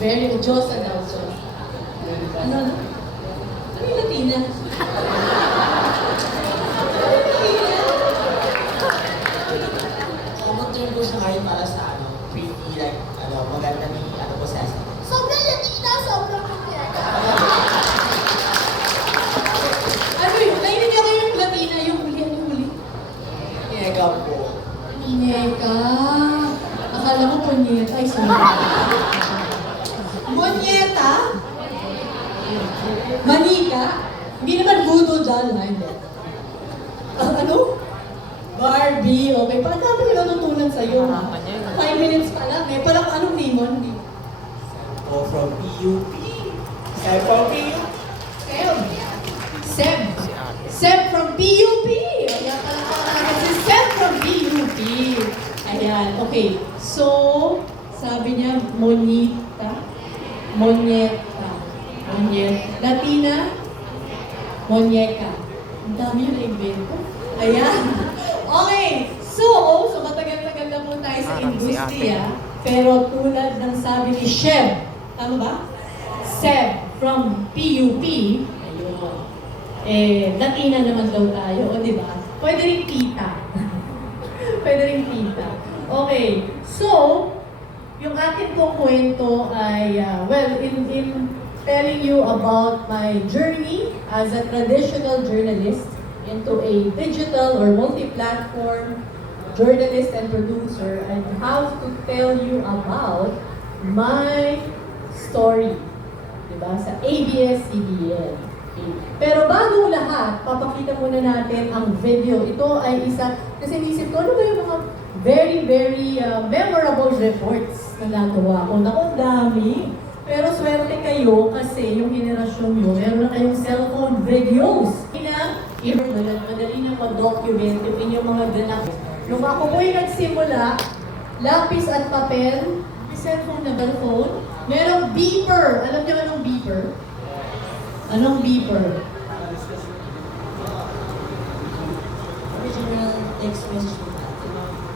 Very Diyosa daw, Diyos. Ano? Ano yung Latina? Common term po siya ngayon para sa pretty, like, maganda ni, po sa sobrang Latina, sobrang Latina. Ano yun? Nainig niya kayo yung Latina, yung huli, ano yung huli? Nega po. Neka. Akala mo punyeta. Ay, sorry. Monyeta? Manika? Hindi naman voodoo dyan, ha? Hindi. Ano? Barbie. Okay, parang dami ko natutunan sa'yo. 5 minutes pa lang eh. Parang anong limon? O from PUP. Sir from PUP. Seb. Seb. Seb from PUP. Ayan pala pangalan si Seb from PUP. Ayan, okay. So, sabi niya, Monita. Monyeta. Monyeta. Latina? Monyeka. Ang dami yung na-invento. Ayan. Okay. So matagal-tagal na po tayo sa industriya. Pero tulad ng sabi ni Sheb, tama ba? Seb from PUP. Ayun. Latina naman daw tayo, o di ba? Pwede rin tita. Pwede rin tita. Okay. So, yung akin pong kwento ay, well, in telling you about my journey as a traditional journalist into a digital or multi-platform journalist and producer, I have to tell you about my story, diba? Sa ABS-CBN. Pero bago lahat, papakita muna natin ang video. Ito ay isa, kasi nisip ko, ano ba yung mga very memorable reports na nagawa ko? Naku, dami. Pero swerte kayo kasi yung henerasyon nyo, meron na kayong cellphone videos. Madali na mag-document yung inyong mga ganap. Nung ako po'y nagsimula, lapis at papel, may cellphone na phone, merong beeper. Alam niyo anong beeper? Anong beeper? Original text message po.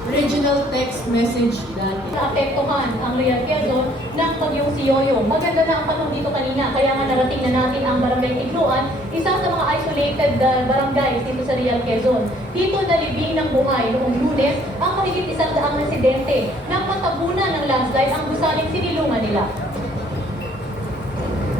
Original text message dati. Naapektuhan ang Real Quezon ng pagyong si Yoyo. Maganda na ang panong dito kanina, kaya nga narating na natin ang Barangay Tigluan, isang sa mga isolated barangays dito sa Real Quezon. Dito nalibing ng buhay noong Lunes ang mahigit 100 residente nang matabunan ng landslide ang gusaling sinilungan nila.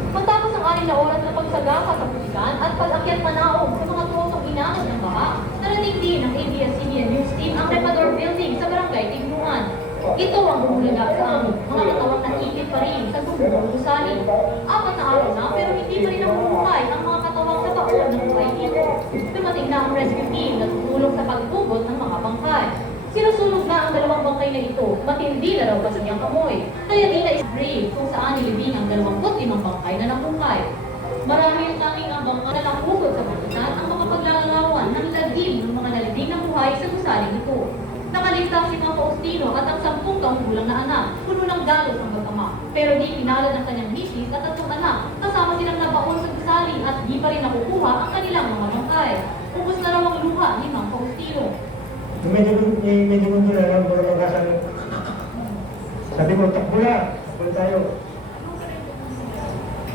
Matapos ang 6 na oras na pagsagapa sa pulikan at pag-akyat manaog sa mga trosong inanod ng baha, narating din ng ABS-CBN News Team ang Repador Building sa Barangay Tigluan. Ito ang bumulaga sa amin, mga katawang naipit pa rin sa gumulong gusali. 4 na araw na pero hindi pa rin namumuhay ang mga katawang nataon ng buhay dito. Dumating na ang rescue team na tutulong sa pagtugot ng mga bangkay. Sinusunog na ang 2 bangkay na ito, matindi na raw kasi niyang amoy. Kaya di na is-brave kung saan nilibing ang 25 bangkay na nabuhay. Marahil tanging ang bangkay na nakugod sa balutan ang mga paglalawan ng lagim ng mga nalibing na buhay sa gusaling ito. Nakaligtas si Mang Faustino at ang 10 taong gulang na anak, puno ng galos ang mag-ama. Pero di pinalad ang kanyang misis at 3 anak, kasama silang nabaon sa gusali at di pa rin nakukuha ang kanilang mga bangkay. Ubus na raw ang luha ni Mang Faustino. Medyo mundo na lang para magkasal. Sabi ko, takbo tayo.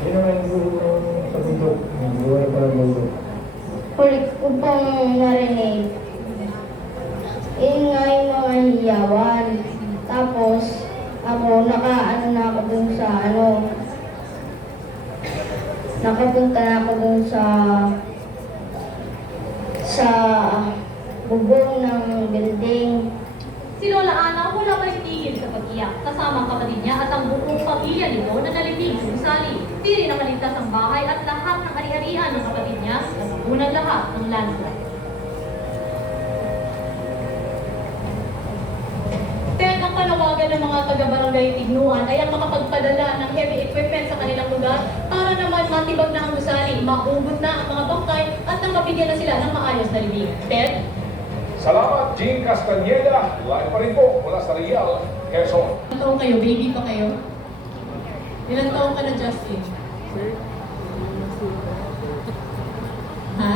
Yun naman yung sa bundok. Buhay pa ng bundok. Kulit ko pong narinig. Yun nga yung mga hiyawan. Tapos, ako, nakapunta na ako dun sa bubong ng building. Si Lola Ana wala pa rin tigil sa pag-iyak, kasama ang kapatid niya at ang buong pamilya nito na nalibing sa gusali. Di rin nakaligtas ang bahay at lahat ng ari-arian ng kapatid niya na unang lahat ng landslide. Ted, ang panawagan ng mga taga-barangay Tigluan ay ang makapagpadala ng heavy equipment sa kanilang lugar para naman matibag na ang gusali, maugot na ang mga bangkay at nang mabigyan na sila ng maayos na libing. Ted? Salamat, Jean Castañeda. Live pa rin po mula sa Real, Quezon. Ilan taong kayo? Baby pa kayo? Ilan taong ka na, Justin? Ha?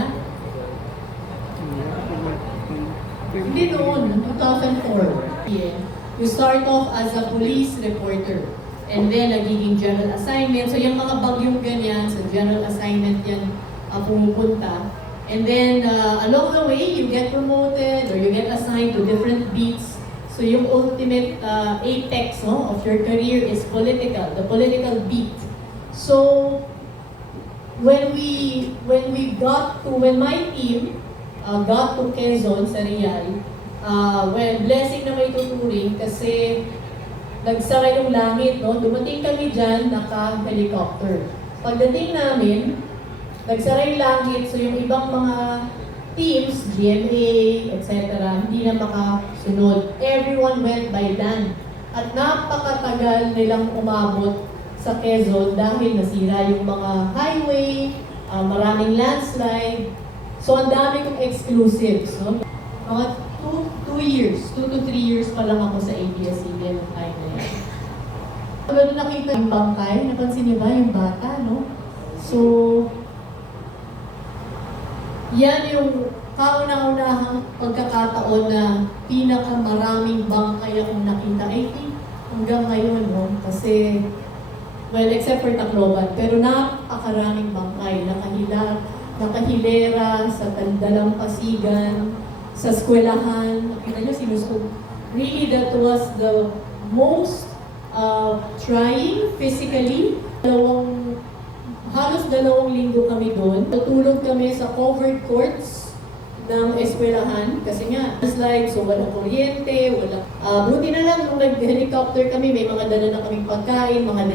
Hindi noon, 2004. Yeah. You start off as a police reporter. And then, nagiging general assignment. So, yung mga bagyong ganyan, sa general assignment yan pumupunta. And then, along the way, you get promoted or you get assigned to different beats. So, yung ultimate apex of your career is political, the political beat. So, when my team got to Quezon sa Real, well, blessing na may tuturing kasi nagsara yung langit, no? Dumating kami dyan, naka-helicopter. Pagdating namin, nagsara yung langit, so yung ibang mga teams, GMA, etc., hindi na makasunod. Everyone went by land. At napakatagal nilang umabot sa Quezon dahil nasira yung mga highway, maraming landslide. So, ang dami kong exclusives. No? Mga 2 to 3 years pa lang ako sa ABS-CBN ng time na yan. Pag nakita yung bangkay, napansin niyo ba yung bata, no? So, yan yung kauna-unahang pagkakataon na pinakamaraming bangkay akong nakita. I think hanggang ngayon, no? Kasi, well, except for Tacloban, pero napakaraming bangkay. Nakahilera sa Dalampasigan, sa eskwelahan. Nakita nyo, sinusog. Really, that was the most trying physically. Halos 2 linggo kami doon. Tutulog kami sa covered courts ng eskwelahan kasi nga, slide, so walang kuryente, buti na lang nung nag-helicopter kami, may mga dala na kaming pagkain, mga